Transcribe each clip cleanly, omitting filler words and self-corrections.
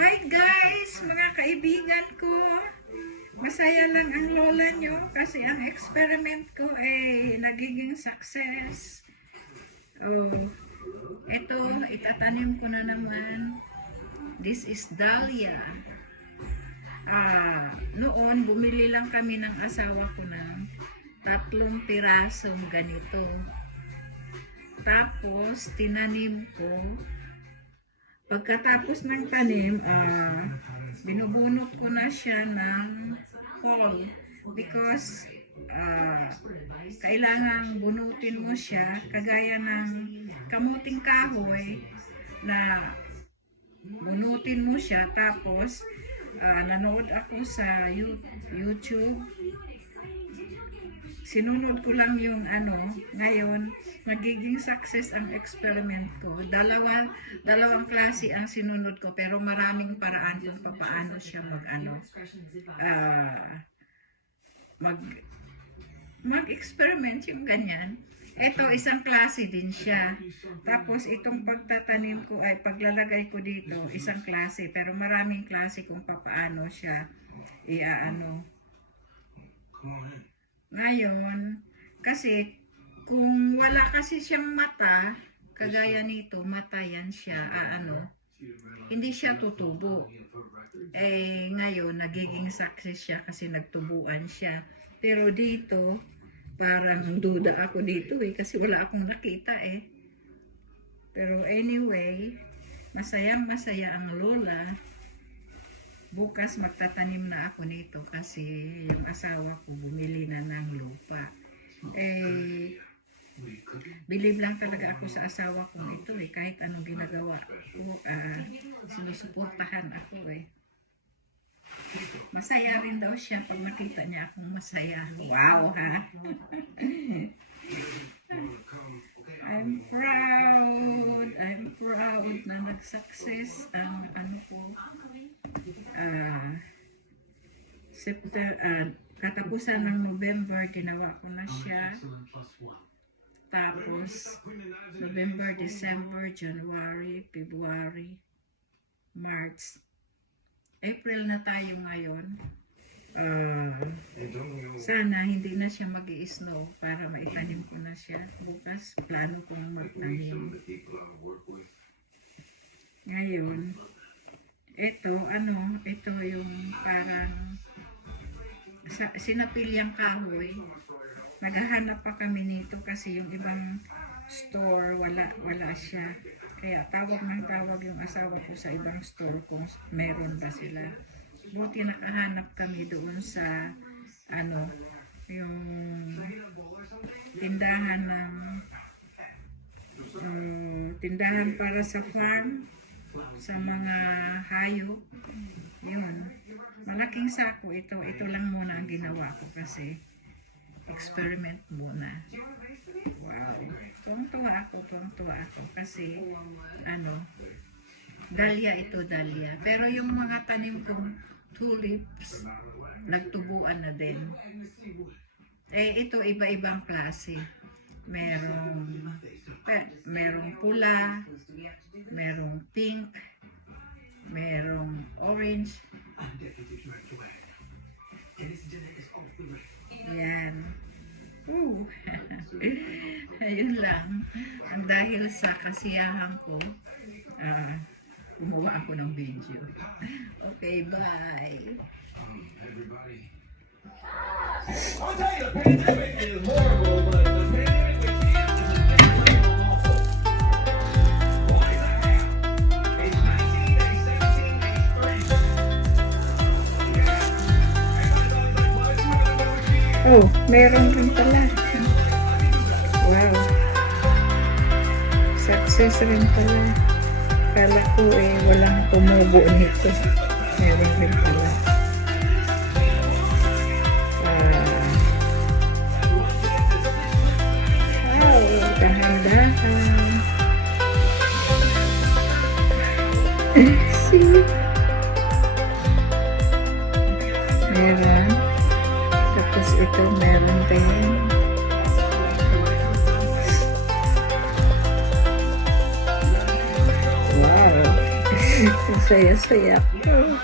Hi guys, mga kaibigan ko. Masaya lang ang lola nyo kasi ang experiment ko ay nagiging success. Oh, ito, itatanim ko na naman. This is dahlia. Noon, bumili lang kami ng asawa ko ng 3 pirasong ganito. Tapos, tinanim ko. Pagkatapos ng tanim, binubunot ko na siya ng fall because kailangang bunutin mo siya kagaya ng kamuting kahoy na bunutin mo siya. Tapos, nanood ako sa YouTube. Sinunod ko lang yung ngayon, magiging success ang experiment ko. Dalawang klase ang sinunod ko, pero maraming paraan kung paano siya mag-experiment yung ganyan. Ito, isang klase din siya. Tapos, itong pagtatanim ko ay paglalagay ko dito, isang klase, pero maraming klase kung paano siya Ngayon, kasi kung wala kasi siyang mata, kagaya nito, mata yan siya, hindi siya tutubo. Ngayon, nagiging success siya kasi nagtubuan siya. Pero dito, parang duda ako dito kasi wala akong nakita Pero anyway, masayang masaya ang lola. Bukas magtatanim na ako nito kasi yung asawa ko bumili na ng lupa. Believe lang talaga ako sa asawa kong ito kahit anong ginagawa ko, sinusuportahan ako Masaya rin daw siya pag nakita niya akong masaya. Wow, ha? I'm proud na nag-success ang katapusan ng November, ginawa ko na siya. Tapos, November, December, January, February, March, April na tayo ngayon. Sana hindi na siya mag-i-snow para maitanim ko na siya. Bukas, plano kong magtanim. Ngayon, ito yung parang sinapilyang kahoy. Naghahanap pa kami nito kasi yung ibang store wala siya. Kaya tawag yung asawa ko sa ibang store kung meron ba sila. Buti nakahanap kami doon sa yung tindahan para sa farm, sa mga hayop. Yun. Malaking sako ito. Ito lang muna ang ginawa ko kasi experiment muna. Wow. Tuwang-tuwa ako kasi dahlia ito. Pero yung mga tanim kong tulips, nagtubuan na din. Ito iba-ibang klase. Merong pula, merong pink, merong orange. Yan. Ayun lang. Ang dahil sa kasiyahan ko, gumawa ako ng video. Okay, bye. I'll tell you, the pandemic is horrible, but the pandemic with cancer is awesome. Why is that now? Age 19, age 17, age 30. Oh, meron rin pala. Wow. Success rin pala. Kala ko walang tumubo nito. Meron rin pala. Wow, dahan-dahan. See? Meron. Tapos ito meron din. Wow. Saya-saya ko.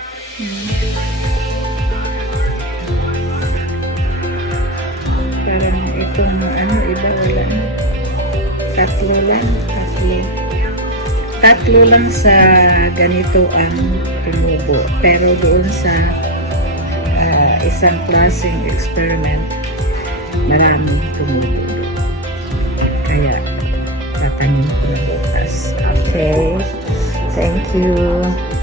Parang itong iba wala na. Tatlo lang. Tatlo lang sa ganito ang tumubo. Pero doon sa isang klaseng experiment, maraming tumubo. Kaya, tatanim ko na bukas. Okay. Thank you.